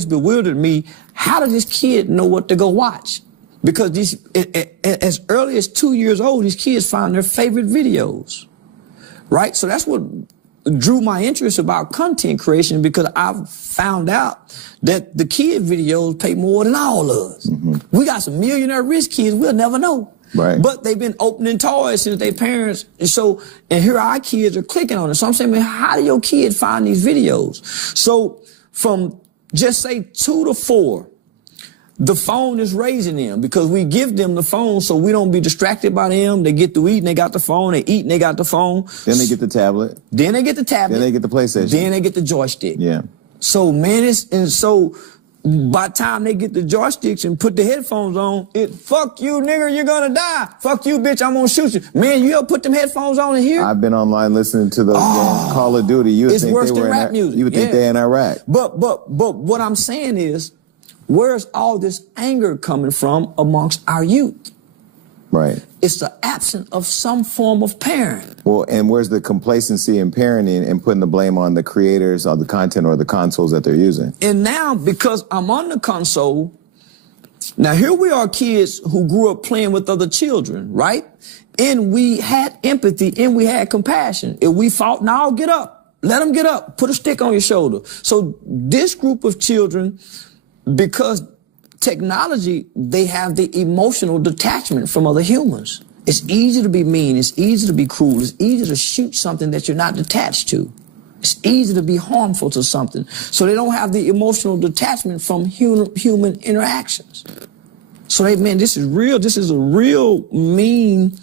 bewildered me, how did this kid know what to go watch? Because as early as 2 years old, these kids find their favorite videos, right? So that's what drew my interest about content creation, because I've found out that the kid videos pay more than all of us. We got some millionaire rich kids we'll never know. Right. But they've been opening toys since their parents. And here our kids are clicking on it. So I'm saying, man, how do your kids find these videos? So from just say 2 to 4, the phone is raising them, because we give them the phone so we don't be distracted by them. They get to eat and they got the phone. They eat and they got the phone. Then they get the tablet. Then they get the tablet. Then they get the PlayStation. Then they get the joystick. Yeah. So, man, so by the time they get the joysticks and put the headphones on, fuck you, nigga, you're gonna die. Fuck you, bitch, I'm gonna shoot you. Man, you ever put them headphones on in here? I've been online listening to those games, Call of Duty. You would it's think worse they than were rap music. You would think they're in Iraq. But what I'm saying is, where's all this anger coming from amongst our youth? Right. It's the absence of some form of parent. Well, and where's the complacency in parenting and putting the blame on the creators of the content or the consoles that they're using? And now, because I'm on the console, now here we are, kids who grew up playing with other children, right? And we had empathy and we had compassion. If we fought, now get up. Let them get up. Put a stick on your shoulder. So this group of children, because technology, they have the emotional detachment from other humans. It's easy to be mean. It's easy to be cruel. It's easy to shoot something that you're not attached to. It's easy to be harmful to something. So they don't have the emotional detachment from human interactions. So this is real. This is a real mean,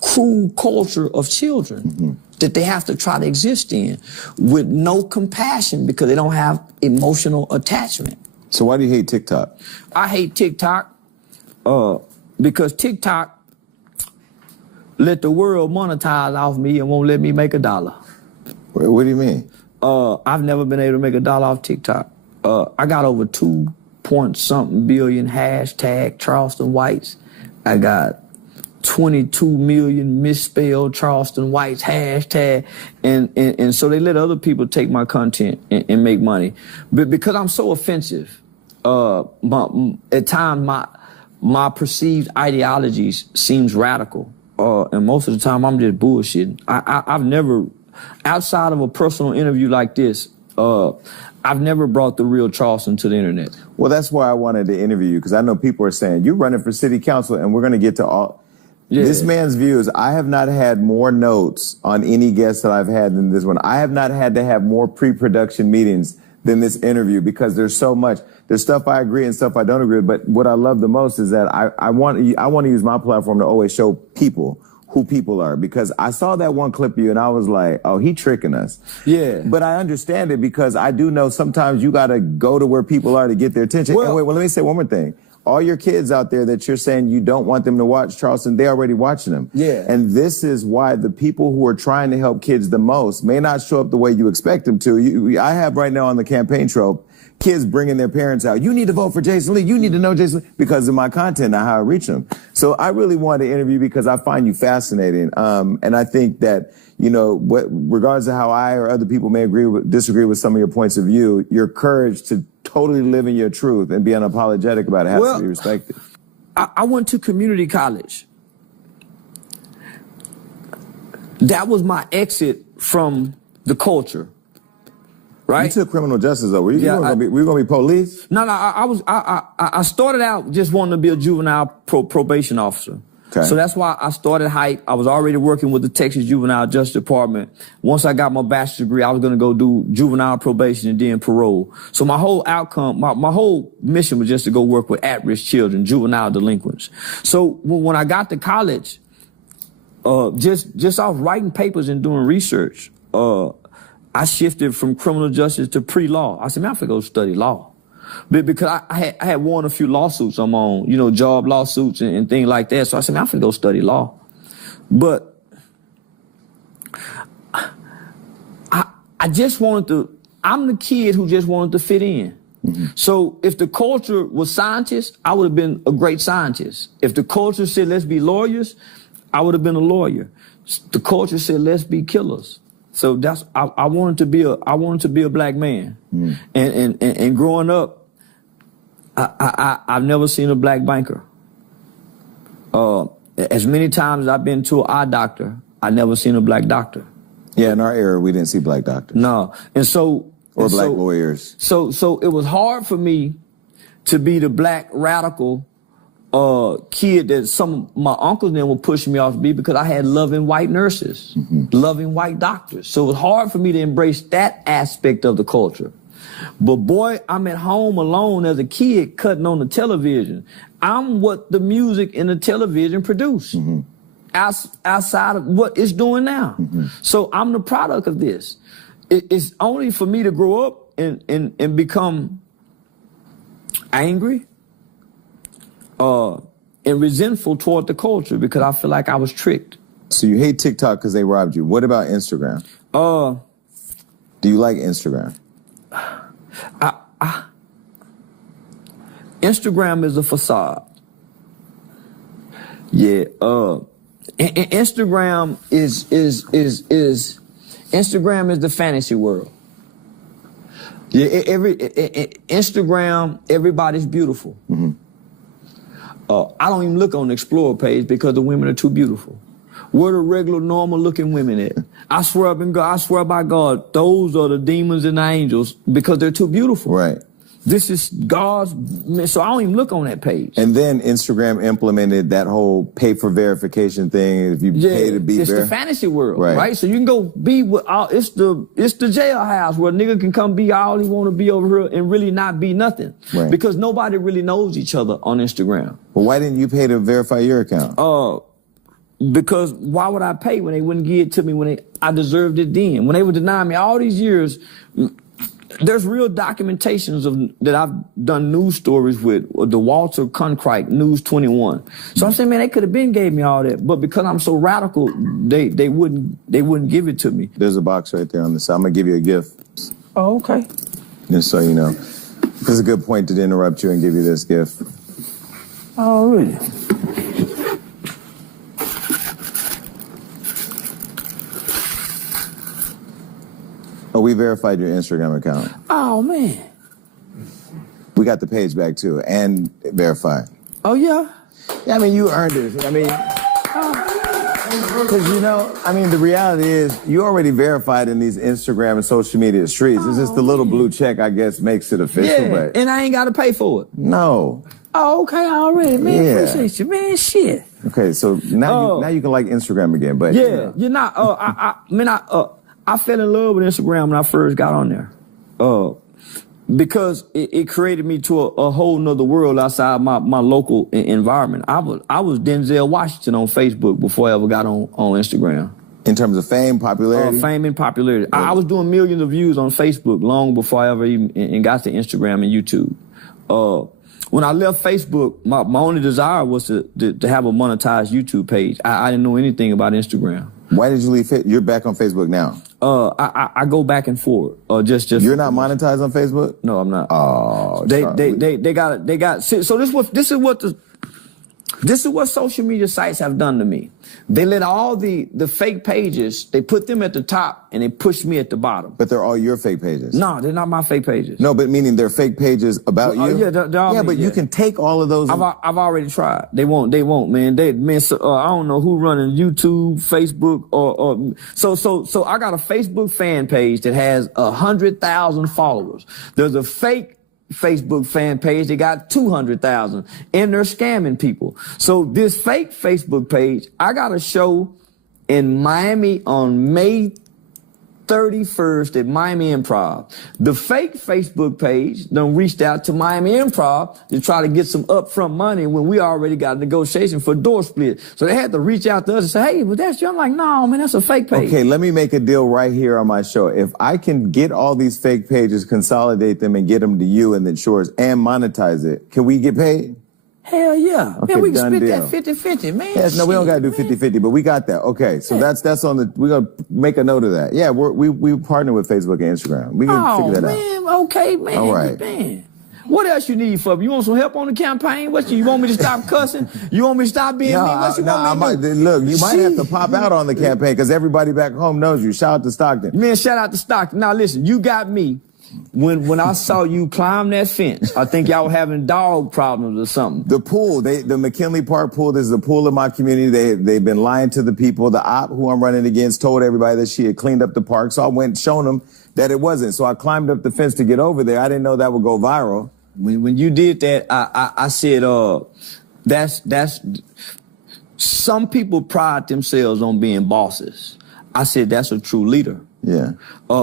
cruel culture of children that they have to try to exist in with no compassion, because they don't have emotional attachment. So why do you hate TikTok? I hate TikTok because TikTok let the world monetize off me and won't let me make $1. What do you mean? I've never been able to make $1 off TikTok. I got over 2.something billion hashtag Charleston Whites. I got 22 million misspelled Charleston Whites hashtag, and so they let other people take my content and make money, but because I'm so offensive, at times my perceived ideologies seems radical, and most of the time I'm just bullshitting. I've never, outside of a personal interview like this, I've never brought the real Charleston to the internet. Well, that's why I wanted to interview you, because I know people are saying you're running for city council, and we're going to get to all. Yeah. This man's views, I have not had more notes on any guest that I've had than this one. I have not had to have more pre-production meetings than this interview, because there's so much. There's stuff I agree and stuff I don't agree with, but what I love the most is that I want to use my platform to always show people who people are, because I saw that one clip of you and I was like, oh, he tricking us. Yeah. But I understand it, because I do know sometimes you got to go to where people are to get their attention. Well, and let me say one more thing. All your kids out there that you're saying you don't want them to watch Charleston, they're already watching them. Yeah. And this is why the people who are trying to help kids the most may not show up the way you expect them to. I have right now on the campaign trail kids bringing their parents out. You need to vote for Jason Lee. You need to know Jason Lee, because of my content and how I reach them. So I really wanted to interview because I find you fascinating. And I think that, regardless of how I or other people may disagree with some of your points of view, your courage to totally live in your truth and be unapologetic about it has to be respected. I went to community college. That was my exit from the culture. Right? You took criminal justice, though. Were you going to be police? No, I started out just wanting to be a juvenile probation officer. Okay. So that's why I started hype. I was already working with the Texas Juvenile Justice Department. Once I got my bachelor's degree, I was going to go do juvenile probation and then parole. So my whole outcome, my whole mission was just to go work with at-risk children, juvenile delinquents. So when I got to college, just off writing papers and doing research, I shifted from criminal justice to pre-law. I said, man, I'm going to go study law. Because I had won a few lawsuits I'm on, job lawsuits and things like that. So I said, man, I'm going to go study law. But I just I'm the kid who just wanted to fit in. Mm-hmm. So if the culture was scientists, I would have been a great scientist. If the culture said, let's be lawyers, I would have been a lawyer. The culture said, let's be killers. So that's I wanted to be a black man. And growing up, I've never seen a black banker. As many times as I've been to an eye doctor, I never seen a black doctor. Yeah, in our era, we didn't see black doctors. No, or black lawyers. So it was hard for me to be the black radical kid that some of my uncles then would push me off to be, because I had loving white nurses, loving white doctors. So it was hard for me to embrace that aspect of the culture. But boy, I'm at home alone as a kid cutting on the television. I'm what the music and the television produce. Outside of what it's doing now. So I'm the product of this. It's only for me to grow up and become angry and resentful toward the culture, because I feel like I was tricked. So you hate TikTok because they robbed you. What about Instagram? Do you like Instagram? Instagram is a facade. Yeah, Instagram is Instagram is the fantasy world. Yeah, Instagram, everybody's beautiful. I don't even look on the Explore page because the women are too beautiful. Where the regular, normal-looking women at? I swear by God, those are the demons and the angels, because they're too beautiful. Right. This is God's, so I don't even look on that page. And then Instagram implemented that whole pay for verification thing. If you pay to be it's the fantasy world, right? So you can go be with it's the jailhouse where a nigga can come be all he want to be over here and really not be nothing. Right. Because nobody really knows each other on Instagram. Well, why didn't you pay to verify your account? Because why would I pay when they wouldn't give it to me when I deserved it then? When they would deny me all these years. There's real documentations that I've done news stories with, the Walter Cronkite News 21. So I'm saying, man, they could have been gave me all that, but because I'm so radical, they wouldn't give it to me. There's a box right there on the side. I'm gonna give you a gift. Oh, okay. Just so you know, this is a good point to interrupt you and give you this gift. Oh, really? Oh, we verified your Instagram account. Oh, man. We got the page back, too, and verified. Oh, yeah? Yeah, I mean, you earned it. I mean, because, you know, I mean, the reality is you already verified in these Instagram and social media streets. It's just the little blue check, I guess, makes it official. Yeah, but and I ain't got to pay for it. No. Oh, okay, already, man. Yeah. Appreciate you, man. Shit. Okay, so now you can like Instagram again, but yeah, you know. you're not. I fell in love with Instagram when I first got on there, because it created me to a whole nother world outside my local environment. I was Denzel Washington on Facebook before I ever got on Instagram. In terms of fame, popularity? Fame and popularity. I was doing millions of views on Facebook long before I ever even got to Instagram and YouTube. When I left Facebook, my only desire was to have a monetized YouTube page. I didn't know anything about Instagram. Why did you leave? You're back on Facebook now. I go back and forth. Just you're not monetized on Facebook? No, I'm not. Oh, they got. So this is what social media sites have done to me. They let all the fake pages, they put them at the top and they push me at the bottom. But they're all your fake pages. No, they're not my fake pages. No, but meaning they're fake pages about you? Yeah, they're all yeah, me, but you can take all of those. I've already tried. They won't, man. I don't know who running YouTube, Facebook, or so I got a Facebook fan page that has 100,000 followers. There's a fake Facebook fan page, they got 200,000, and they're scamming people. So this fake Facebook page, I got a show in Miami on May 31st at Miami Improv. The fake Facebook page done reached out to Miami Improv to try to get some upfront money when we already got a negotiation for door split. So they had to reach out to us and say, hey, well, that's you. I'm like, no, man, that's a fake page. Okay, let me make a deal right here on my show. If I can get all these fake pages, consolidate them, and get them to you and then Shores and monetize it, can we get paid? Hell yeah. Okay, man, we can split deal. that 50-50, man. Yes, no, we don't got to do 50-50, but we got that. Okay, so that's on the, we're going to make a note of that. Yeah, we partner with Facebook and Instagram. We can figure that out. Okay, man. All right. Man. What else you need for me? You want some help on the campaign? You want me to stop cussing? You want me to stop being mean? What you want me to do? Look, you might have to pop out on the campaign because everybody back home knows you. Shout out to Stockton. Man, shout out to Stockton. Now listen, you got me. When I saw you climb that fence, I think y'all were having dog problems or something. The pool, the McKinley Park pool, this is the pool in my community. They've been lying to the people. The op who I'm running against told everybody that she had cleaned up the park. So I went and shown them that it wasn't. So I climbed up the fence to get over there. I didn't know that would go viral. When you did that, I said, that's some people pride themselves on being bosses. I said, that's a true leader. Yeah.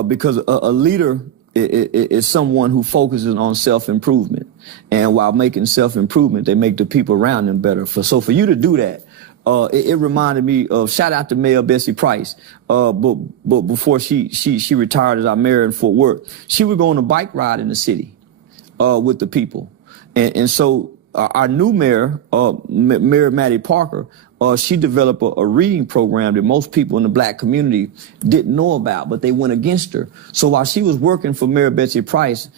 Because a leader is someone who focuses on self-improvement. And while making self-improvement, they make the people around them better. So for you to do that, it reminded me of, shout out to Mayor Bessie Price. But before she retired as our mayor in Fort Worth, she would go on a bike ride in the city with the people. And so our new mayor, Mayor Maddie Parker, she developed a reading program that most people in the black community didn't know about, but they went against her. So while she was working for Mayor Betsy Price,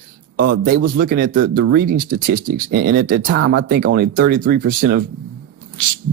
they was looking at the reading statistics. And at the time, I think only 33% of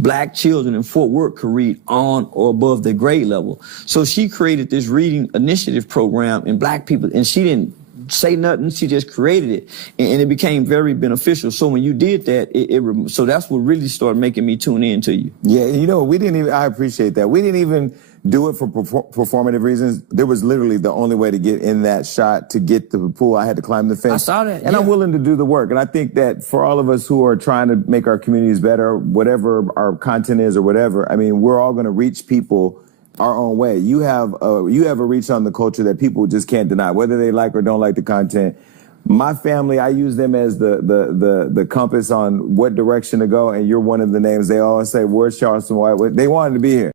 black children in Fort Worth could read on or above their grade level. So she created this reading initiative program in black people, and she didn't say nothing. She just created it, and it became very beneficial. So when you did that, so that's what really started making me tune in to you. Yeah, you know, I appreciate that. We didn't even do it for performative reasons. There was literally the only way to get in that shot, to get to the pool. I had to climb the fence. I saw that. And yeah. I'm willing to do the work. And I think that for all of us who are trying to make our communities better, whatever our content is or whatever, I mean, we're all going to reach people our own way. You have a reach on the culture that people just can't deny, whether they like or don't like the content. My family, I use them as the compass on what direction to go, and you're one of the names. They always say, where's Charleston White? They wanted to be here.